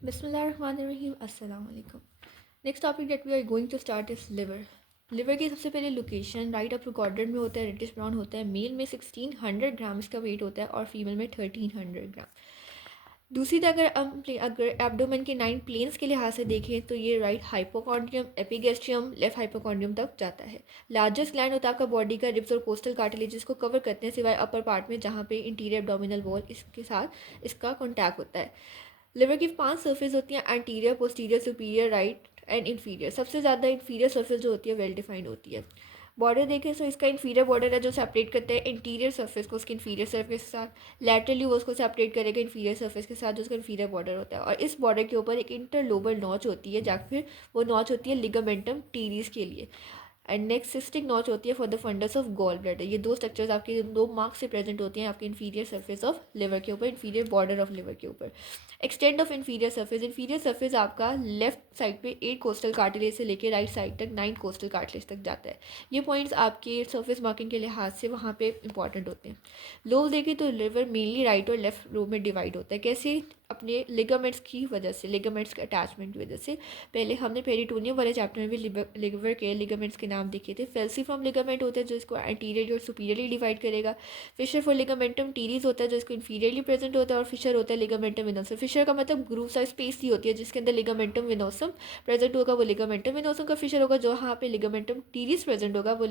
बिस्मिल्लाहिर्रहमानिर्रहीम अस्सलाम वालेकुम। Next topic that we are going to start is liver. Liver की सबसे पहले लोकेशन राइट अपर क्वाड्रेंट में होता है, रेडिश ब्राउन होता है। मेल में 1600 ग्राम इसका वेट होता है और फीमेल में 1300 ग्राम। दूसरी तरह अगर एब्डोमेन के 9 प्लेन्स के लिहाज से देखें तो ये right hypochondrium, epigastrium, left hypochondrium तक जाता है। लार्जेस्ट ग्लैंड होता है आपका बॉडी का रिब्स और कोस्टल कार्टिलेजेस को कवर करते हैं, सिवाय अपर पार्ट में जहाँ पे इंटीरियर एब्डोमिनल वॉल इसके साथ इसका कॉन्टैक्ट होता है। लिवर की 5 सर्फेस होती हैं, anterior, posterior, superior, right and inferior. सबसे ज़्यादा इन्फीरियर सर्फेस जो होती है वेल डिफाइंड होती है। बॉर्डर देखें तो इसका इन्फीरियर बॉर्डर है जो सेपरेट करता है इंटीरियर सर्फेस को उसके इन्फीरियर सर्फेस के साथ। लैटरली वो उसको सेपरेट करेगा इन्फीरियर सर्फेस के साथ जो उसका इन्फीरियर बॉर्डर होता है। और इस बॉर्डर के ऊपर एक इंटरलोबर नॉच होती है, जहाँ फिर वो नॉच होती है लिगामेंटम टीरीज के लिए। एंड नेक्स्ट सिस्टिक नॉच होती है for the fundus of gall bladder. ये दो स्ट्रक्चर्स आपके दो मार्क्स से प्रेजेंट होती हैं आपके इन्फीरियर सर्फेस ऑफ लिवर के ऊपर, इन्फीरियर बॉर्डर ऑफ लिवर के ऊपर। एक्सटेंड ऑफ इन्फीरियर सर्फेस आपका लेफ्ट साइड पे 8 कोस्टल कार्टिलेज से लेकर राइट साइड तक 9 कोस्टल कार्टिलेज तक जाता है। ये पॉइंट्स आपके सर्फेस मार्किंग के लिहाज से वहाँ पे इंपॉर्टेंट होते हैं। लोब देखें तो लिवर मेनली राइट और लेफ्ट लोब में डिवाइड होता है। कैसे? अपने लिगामेंट्स की वजह से, लिगामेंट्स के अटैचमेंट की वजह से। पहले हमने पेरिटोनियम वाले चैप्टर में भी लिवर के लिगामेंट्स के नाम देखे थे। फेल्सीफॉर्म लिगामेंट होता है जो इसको एंटीरियरली और सुपीरियरली डिवाइड करेगा। फिशर फॉर लिगामेंटम टीरीज होता है जो इसको इन्फीरियरली प्रेजेंट होता है। और फिशर होता है लिगामेंटम विनोसम। फिशर का मतलब ग्रूव साइज स्पेस ही होती है जिसके अंदर लिगामेंटम विनोसम प्रेजेंट होगा, वो लिगामेंटम विनोसम का फिशर होगा। जो यहाँ पे लिगामेंटम टीरीज प्रेजेंट होगा वो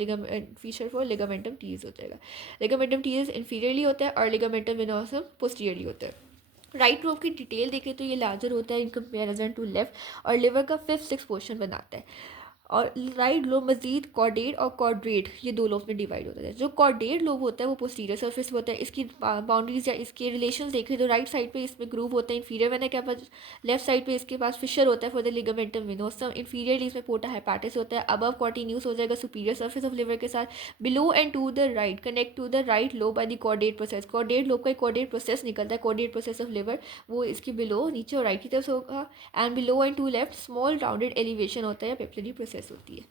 फिशर फॉर लिगामेंटम टीरीज हो जाएगा। लिगामेंटम टीरीज इन्फीरियरली होता है और लिगामेंटम विनोसम पोस्टीरियरली होता है। राइट लोब की डिटेल देखें तो ये लार्जर होता है इन कंपेरिजन टू लेफ्ट और लिवर का 5th-6th पोर्शन बनाता है। और राइट लोब मजीद कॉर्डेट और कॉर्ड्रेट ये दो लोब में डिवाइड होता है। जो कॉर्डेट लोब होता है वो पोस्टीरियर सर्फेस होता है। इसकी बाउंड्रीज या इसके रिलेशंस देखें तो राइट साइड पे इसमें ग्रूव होता है इन्फीरियर वेना के पास। लेफ्ट साइड पे इसके पास फिशर होता है फॉर द लिगामेंटम विनोसम। इन्फीरियरली इसमें पोर्टा हेपाटिस होता है। अबव कॉन्टिन्यूस हो जाएगा सुपीरियर सर्फेस ऑफ लिवर के साथ। Below and to the right connect to the right lobe by the caudate process. Caudate lobe का एक कॉर्डेट प्रोसेस निकलता है, कॉर्डेट प्रोसेस ऑफ लिवर, वो इसकी बिलो नीचे और राइट की तरफ से होगा। And below and to left small rounded elevation होता है या पेपिलरी प्रोसेस होती है।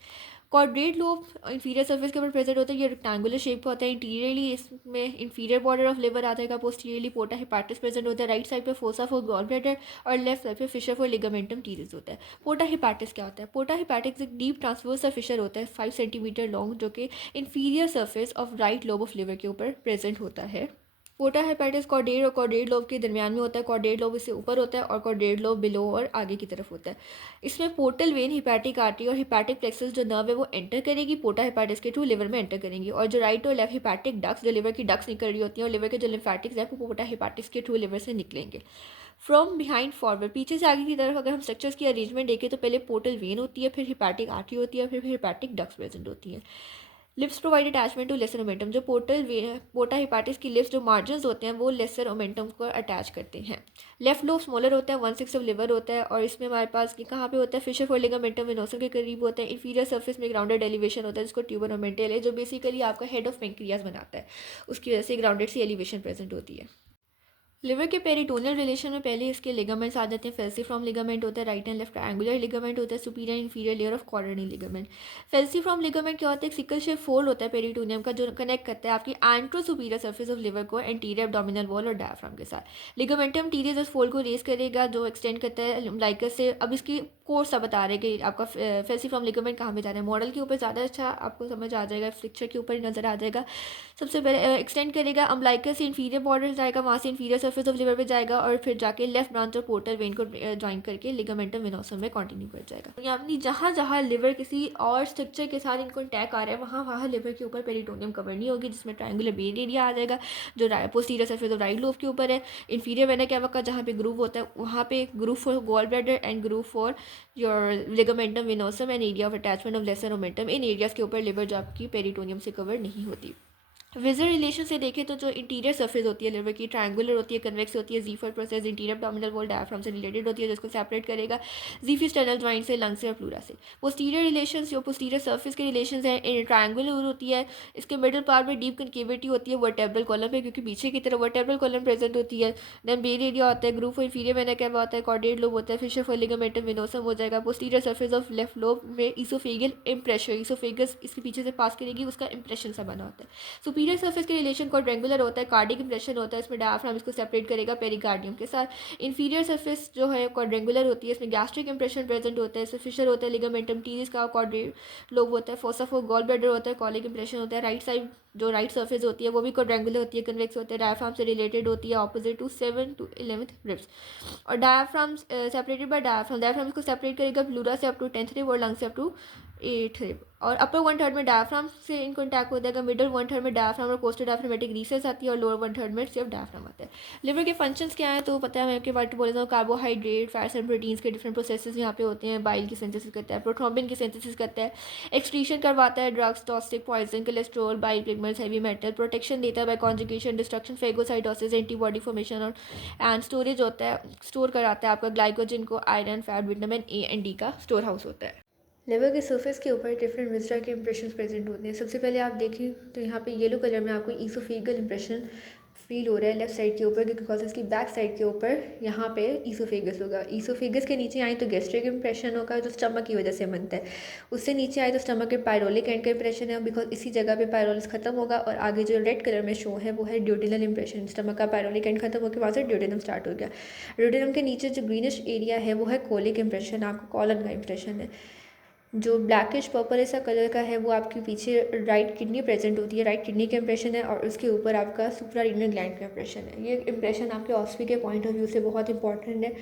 कॉर्डेट लोब इंफीरियर सर्फेस के ऊपर प्रेजेंट होता है। ये रेक्टेंगुलर शेप का होता है। इंटीरियरली इसमें इंफीरियर बॉर्डर ऑफ लिवर आ जाएगा। पोस्टीरियरली पोर्टा हेपाटिस प्रेजेंट होता है। राइट साइड पे फोसा फॉर गॉल ब्लैडर और लेफ्ट साइड पे फिशर फॉर लिगामेंटम टीरीज होता है। पोर्टा हेपाटिस क्या होता है? पोर्टा हेपाटिस एक डीप ट्रांसवर्सल फिशर होता है 5 सेंटीमीटर लॉन्ग, जो कि inferior surface of right lobe of liver के ऊपर प्रेजेंट होता है। पोर्टा हेपेटिस कॉर्डेट और कॉर्डेट लोब के दरमियान में होता है। कॉर्डेट लोब इससे ऊपर होता है और कॉर्डेट लोब बिलो और आगे की तरफ होता है। इसमें पोर्टल वेन, हिपैटिक आर्टरी और हिपैटिक प्लेक्सस जो नर्व है वो एंटर करेगी पोर्टा हेपेटिस के थ्रू लिवर में एंटर करेंगी। और जो राइट और लेफ्ट हिपैटिक डक्स, जो लिवर की डक्स निकल रही होती हैं और लिवर के जो लिम्फेटिक्स है वो पोर्टा हेपेटिस के थ्रू लिवर से निकलेंगे। फ्रॉम बिहाइंड फॉरवर्ड, पीछे से आगे की तरफ अगर हम स्ट्रक्चर्स की अरेंजमेंट देखें तो पहले पोर्टल वेन होती है, फिर हिपैटिक आर्टरी होती है, फिर हिपैटिक डक्स प्रेजेंट होती हैं। Lips provide attachment to lesser omentum. जो पोर्टा हिपाटिस की लिप्स जो मार्जिन होते हैं वो लेसर ओमेंटम को अटैच करते हैं। लेफ्ट लोब स्मॉलर होता है, 1/6 ऑफ लिवर होता है। और इसमें हमारे पास कि कहाँ पे होता है? फिशर फॉर लिगामेंटम विनोसम के करीब होता है। इंफीरियर सर्फेस में ग्राउंडेड एलिवेशन होता है जिसको ट्यूबर ओमेंटल है, जो बेसिकली आपका हेड ऑफ पेंक्रियाज बनाता है। उसकी वजह से ग्राउंडेड सी एलिवेशन प्रेजेंट होती है। लिवर के पेरिटोनियल रिलेशन में पहले इसके लिगामेंट्स आ जाते हैं। फेल्सीफ्रॉम लिगामेंट होता है, right and left triangular ligament होता है, superior inferior layer of coronary ligament. Falciform ligament क्या होता है? एक सिकल शेप फोल्ड होता है पेरिटोनियम का जो कनेक्ट करता है आपकी एंट्रो सुपीरियर सर्फेस ऑफ लिवर को एंटीरियर एब्डोमिनल वॉल और डायफ्राम के साथ। लिगामेंटम टीरियस इस फोल्ड को रेस करेगा जो एक्सटेंड करता है अम्बिलिकस से। अब इसकी कोर्स अब बता रहे कि आपका फेल्सीफ्रॉम लिगामेंट कहाँ पे जा रहा है। मॉडल के ऊपर ज़्यादा अच्छा आपको समझ आ जाएगा, पिक्चर के ऊपर ही नजर आ जाएगा। सबसे पहले एक्सटेंड करेगा अम्बिलिकस से इंफीरियर बॉर्डर जाएगा, वहाँ से इंफीरियर सर्फेस ऑफ लिवर पे जाएगा और फिर जाके लेफ्ट ब्रांच और पोर्टल वेन को ज्वाइन करके लिगामेंटम विनोसम में कंटिन्यू कर जाएगा। यानी जहाँ जहाँ लिवर किसी और स्ट्रक्चर के साथ इनको अटैक आ रहा है वहाँ वहाँ लिवर के ऊपर पेरिटोनियम कवर नहीं होगी, जिसमें ट्रायंगुलर बेड एरिया आ जाएगा जो posterior surface of right lobe के ऊपर है। इंफीरियर वेना कैवा का जहाँ पे ग्रूव होता है वहाँ पे groove for gall bladder and groove for your ligamentum venosum and area of attachment of lesser omentum. इन एरियाज के ऊपर लिवर जो आपकी पेरिटोनियम से कवर नहीं होती। विजर रिलेशन से देखें तो जो इंटीरियर सर्फेस होती है लिवर की ट्रायंगुलर होती है, कन्वेक्स होती है। Xiphoid process interior abdominal wall diaphragm से रिलेटेड होती है जिसको सेपरेट करेगा जीफी स्टर्नल जॉइंट से, लंग से और प्लूरा से। पोस्टीरियर रिलेशंस, जो पोस्टीरियर सर्फेस के रिलेशंस हैं ट्रायंगुलर होती है। इसके मिडिल पार्ट में डीप कनकेविटी होती है वर्टेब्रल कॉलम पे, क्योंकि पीछे की तरफ वर्टेब्रल कॉलम प्रेजेंट होती है। देन बेल एरिया होता है, groove for inferior vena cava होता है, कॉर्डेट लोब होता है, फिशर फॉर लिगामेंटम विनोसम हो जाएगा। Posterior surface of left lobe में ईसोफेगल इम्प्रेशर, ईसोफेगस इसके पीछे से पास करेगी, उसका इंप्रेशन सा बना होता है। सुपीरियर सुपीरियर सर्फेस के रिलेशन क्वाड्रेंगुलर होता है, कार्डिक इंप्रेशन होता है, इसमें डायफ्राम इसको सेपरेट करेगा पेरिकार्डियम के साथ। इन्फीरियर सर्फेस जो है क्वाड्रेंगुलर होती है, इसमें गैस्ट्रिक इंप्रेशन प्रेजेंट होता है, इसमें फिशर होता है, लिगामेंटम टीरिस का क्वाड्रेट लोब होता है, फोसा फॉर गॉल ब्लैडर होता है, कॉलिक इंप्रेशन होता है। राइट साइड जो राइट सर्फेस होती है वो भी क्वाड्रेंगुलर होती है, कन्वेक्स होता है, डायफ्राम से रिलेटेड होती है, opposite to 7 to 11th ribs. और diaphragm separated by diaphragm, diaphragm इसको सेपरेट करेगा प्लूरा से अप टू 10th रिब और लंग से अप टू 8th रिब। और अपर 1/3 में डायफ्राम से इन कॉन्टैक्ट हो जाएगा, मिडल 1/3 में डायफ्राम और कोस्टल डायफ्रामेटिक रीसेस आती है, और लोअर 1/3 में सिर्फ डायफ्राम आता है। लिवर के फंक्शंस क्या हैं तो पता है, मैं आपके metabolism, carbohydrate, fats and proteins के डिफरेंट प्रोसेसेस यहाँ पे होते हैं। बाइल की सिंथेसिस करता है, प्रोथ्रोम्बिन की सिंथेसिस करता है, एक्सक्रीशन करवाता है, drugs, toxic, poison, cholesterol, bile pigments, heavy metal, protection देता है by conjugation, destruction, phagocytosis, antibody formation, और एंड स्टोरेज होता है, स्टोर कराता है आपका ग्लाइकोजन को, iron, fat, vitamin A and D का स्टोर हाउस होता है। लिवर के सरफेस के ऊपर डिफरेंट विस्टा के इंप्रेशन प्रेजेंट होते हैं। सबसे पहले आप देखें तो यहाँ पे येलो कलर में आपको ईसोफेगल इंप्रेशन फील हो रहा है लेफ्ट साइड के ऊपर, बिकॉज इसकी बैक साइड के ऊपर यहाँ पे ईसोफेगस होगा। ईसोफेगस के नीचे आए तो गैस्ट्रिक इंप्रेशन होगा जो स्टमक की वजह से बनता है। उससे नीचे आए तो स्टमक के पायरोलिक एंड का इंप्रेशन है, बिकॉज इसी जगह पे पायरोलिस खत्म होगा, और आगे जो रेड कलर में शो है वो है ड्यूटेनल इंप्रेशन। स्टमक का पायरोलिक एंड खत्म होकर वहाँ से ड्यूटेनम स्टार्ट हो गया। ड्यूटेनम के नीचे जो ग्रीनिश एरिया है वो है कोलिक इंप्रेशन, आपको कॉलन का इंप्रेशन है। जो ब्लैकिश पर्पल ऐसा कलर का है वो आपके पीछे राइट किडनी प्रेजेंट होती है, राइट किडनी का इंप्रेशन है, और उसके ऊपर आपका सुप्रारीनल ग्लैंड का इंप्रेशन है। ये इंप्रेशन आपके ऑस्फी के पॉइंट ऑफ व्यू से बहुत इंपॉर्टेंट है।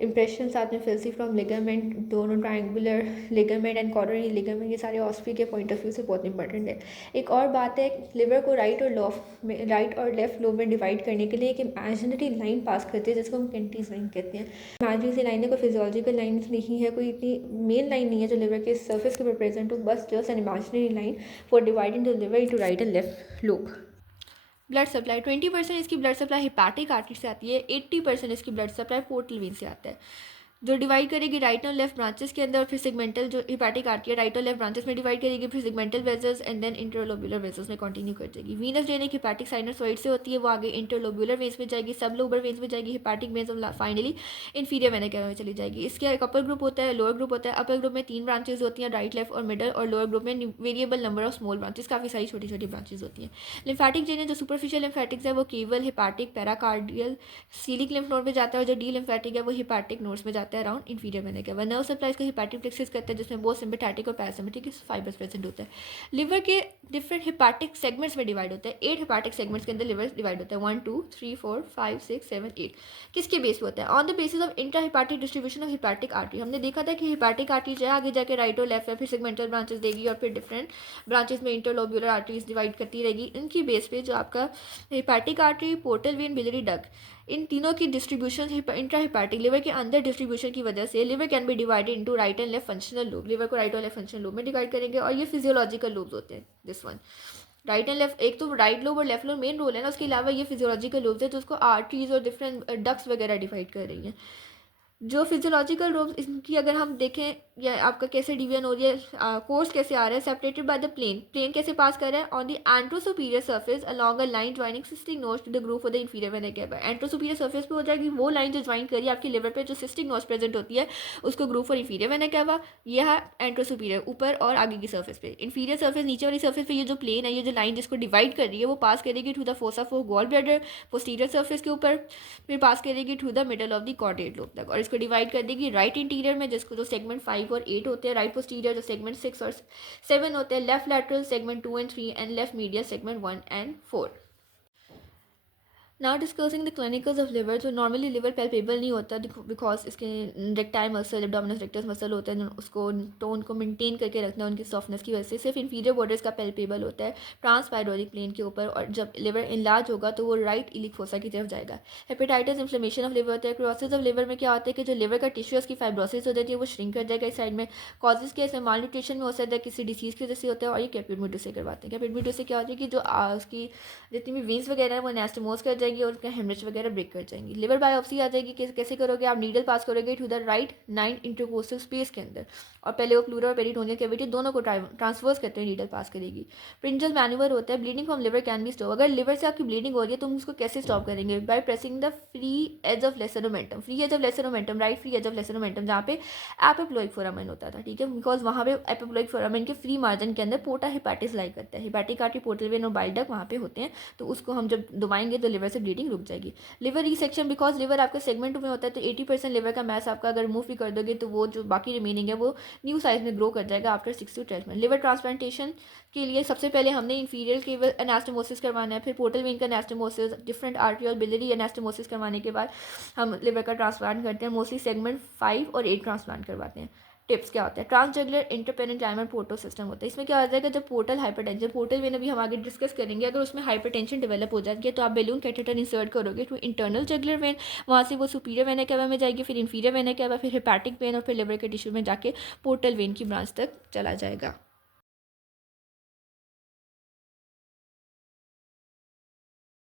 इंप्रेशन साथ में फिल्सीफ्रॉम लिगामेंट, दोनों ट्रायंगुलर लिगामेंट एंड कॉर्डोनरी लिगामेंट, ये सारे ऑस्फी के पॉइंट ऑफ व्यू से बहुत इंपॉर्टेंट है। एक और बात है, लिवर को राइट और लेफ्ट लोब में डिवाइड करने के लिए एक इमेजिनरी लाइन पास करती है जिसको हम केंटीज लाइन कहते हैं। इमेजिनरी लाइन है, कोई फिजियोलॉजिकल लाइन नहीं है, कोई इतनी मेन लाइन नहीं है जो लिवर के सरफेस के ऊपर प्रेजेंट हो, बस just an imaginary line for dividing the liver into right and left lobe. Blood supply 20% इसकी ब्लड सप्लाई हिपैटिक आर्टरी से आती है, 80% इसकी ब्लड सप्लाई पोर्टल वेन से आता है, जो डिवाइड करेगी राइट और लेफ्ट ब्रांचेस के अंदर। फिर सेगमेंटल जो हिपैटिक आर्टरी है राइट और लेफ्ट ब्रांचेस में डिवाइड करेगी, फिर segmental vessels and then interlobular vessels में कंटिन्यू कर जाएगी। वीनस ड्रेनेज हिपैटिक साइनसॉइड से होती है, वो आगे इंटरलोब्यूलर वेन्स में जाएगी, सब लोबर वेन्स में जाएगी, हिपैटिक वेन्स और फाइनली इन्फीरियर वेना कैवा में चली जाएगी। इसके एक अपर ग्रुप होता है, लोअर ग्रुप होता है। अपर ग्रुप में 3 ब्रांचेस होती हैं, राइट, लेफ्ट और मिडल, और लोअर ग्रुप में variable number of small branches, काफ़ी सारी छोटी छोटी ब्रांचेस होती हैं। लिम्फैटिक ड्रेनेज जो सुपरफिशियल लिम्फैटिक्स है वो केवल हिपैटिक, पैराकार्डियल, सीलिक लिम्फ नोड में जाता है, और जो डी लिम्फैटिक है वो हिपैटिक नोड्स में जाता है around inferior vena cava. Nerve supply को हिपैटिक प्लेक्सिस करता है जिसमें बहुत सिम्पैथेटिक और पैरासिम्पैथेटिक फाइबर्स प्रेजेंट होता है। लिवर के डिफरेंट हिपैटिक सेगमेंट्स में डिवाइड होता है, 8 हिपैटिक सेगमेंट्स के अंदर लिवर डिवाइड होता है, 1 2 3 4 5 6 7 8। किसके बेस पे होता है? On the basis of intra hepatic distribution of hepatic artery. हमने देखा था कि हिपैटिक आर्टरी जो है आगे जाके राइट और लेफ्ट है, फिर सेगमेंटल ब्रांचेस देगी, और फिर डिफरेंट ब्रांचेस में इंटरलोब्यूलर आर्टरीज डिवाइड करती रहेगी। इनकी बेस पे जो आपका hepatic artery, portal vein, biliary duct, इन तीनों की डिस्ट्रीब्यूशन इंट्रा हिपैटिक लिवर के अंदर डिस्ट्रीब्यूशन की वजह से liver can be divided into right and left functional lobe. Liver को राइट और लेफ्ट फंक्शनल लोब में डिवाइड करेंगे, और ये फिजियोलॉजिकल लोब्स होते हैं। This one right and left, एक तो राइट लोब और लेफ्ट लोब मेन रोल है ना, उसके अलावा ये फिजियोलॉजिकल लोब्स है जो उसको आर्टरीज और डिफरेंट डक्ट्स वगैरह डिवाइड कर रही हैं। जो फिजियोलॉजिकल लोब्स, इनकी अगर हम देखें या आपका कैसे डिवीजन हो रही है, कोर्स कैसे आ रहा है, सेपरेटेड बाय द प्लेन कैसे पास कर रहा है on the anterosuperior surface along a line joining cystic nodes to the groove for the inferior vena cava. Anterosuperior surface पे हो जाएगी वो लाइन जो ज्वाइन करी आपकी लिवर पे, जो सिस्टिक नोड्स प्रेजेंट होती है उसको groove for inferior vena cava. यह है एंट्रोसुपीरियर ऊपर और आगे की सर्फेस पे। इन्फीरियर सर्फेस नीचे वाली सर्फेस पे ये जो प्लेन है, ये जो लाइन जिसको डिवाइड कर रही है वो पास करेगी through the fossa for gall bladder posterior surface के ऊपर, फिर पास करेगी through the middle of the caudate lobe तक, और इसको डिवाइड कर देगी राइट इंटीरियर में जिसको जो सेगमेंट 5 और 8 होते हैं, राइट पोस्टीरियर जो सेगमेंट 6 और 7 होते हैं, left lateral segment 2 and 3 and left medial segment 1 and 4। Now discussing the clinicals of liver. जो नॉर्मली लिवर पैल्पेबल नहीं होता बिकॉज इसके रेक्टाइल मसल, एब्डोमिनस रेक्टस मसल होते हैं, उसको टोन को मेंटेन करके रखना उनकी सॉफ्टनेस की वजह से। सिर्फ इन्फीरियर बॉर्डर्स का पैल्पेबल होता है ट्रांसपायरोलिक प्लेन के ऊपर, और जब लिवर इनलार्ज होगा तो वो राइट इलिक फोसा की तरफ जाएगा। हेपेटाइटिस, इन्फ्लेमेशन ऑफ लिवर होता है। क्रोसिस ऑफ लिवर में क्या होता है कि जो लिवर का टिश्यू उसकी फाइब्रोसिस हो जाती है, वो श्रिंक कर जाएगा इस साइड में। कॉजेज के इसमें माल न्यूट्रिशन में हो सकता है, किसी डिसीज़ की वजह से होता है, और ये कैपिड मीडियो से करवाते हैं। कैपिड मीडियो से क्या होता है कि जो उसकी जितनी भी वेन्स वगैरह है वो एनास्टोमोस कर जाएगी, जाएगी और उसका हेमरेज वगैरह ब्रेक कर जाएंगी। लिवर बायोप्सी आ जाएगी, कैसे करोगे आप, नीडल पास करोगे to the right 9 intercostal space के अंदर, और पहले वो प्लूरल और पेरिटोनियल कैविटी दोनों को ट्रांसवर्स करते हैं नीडल पास करेगी। प्रिंजल मैन्यूवर होता है, bleeding from liver can be stop. अगर लिवर से आपकी ब्लीडिंग हो रही है तो हम उसको कैसे स्टॉप करेंगे, by pressing the free edge of lesser omentum, free edge of lesser omentum, right free edge of lesser omentum, जहाँ पे एपिप्लोइक फोरामेन होता था, ठीक है, बिकॉज वहाँ पे एपिप्लोइक फोरामेन के फ्री मार्जिन के अंदर पोर्टा हेपाटिस लाई करता है, हेपाटिक आर्टरी, पोर्टल वेन और बाइल डक्ट वहाँ पे होते हैं, तो उसको हम जब दबाएंगे तो लिवर से ब्लीडिंग रुक जाएगी। लिवर रिसेक्शन, बिकॉज लिवर आपका सेगमेंट में होता है तो 80% लिवर का मैस आपका अगर रिमूव भी कर दोगे तो वो जो बाकी रिमेनिंग है वो न्यू साइज में ग्रो कर जाएगा after 6 to 12 month. Liver transplantation के लिए सबसे पहले हमने इंफीरियर केवल एनास्टोमोसिस करवाना है, फिर पोर्टल वेन का एनास्टोमोसिस, डिफरेंट आर्टरी और बिलियरी एनास्टोमोसिस करवाने के बाद हम लिवर का ट्रांसप्लांट करते हैं। मोस्टली सेगमेंट 5 और 8 ट्रांसप्लांट करवाते हैं। टिप्स क्या होता है, ट्रांसजगुलर इंटरपेरेन्टाइमल पोर्टल सिस्टम होता है। इसमें क्या हो जाएगा, जब पोर्टल हाइपरटेंशन, पोर्टल वेन अभी हम आगे डिस्कस करेंगे, अगर उसमें हाइपरटेंशन डेवलप हो जाती है तो आप बेलून कैथेटर इंसर्ट करोगे टू इंटरनल जगुलर वेन, वहाँ से वो सुपीरियर वेना कैवा में जाएगी, फिर इंफीरियर वेना कैवा, फिर हेपाटिक वेन और फिर लिवर के टिश्यू में जाके पोर्टल वेन की ब्रांच तक चला जाएगा।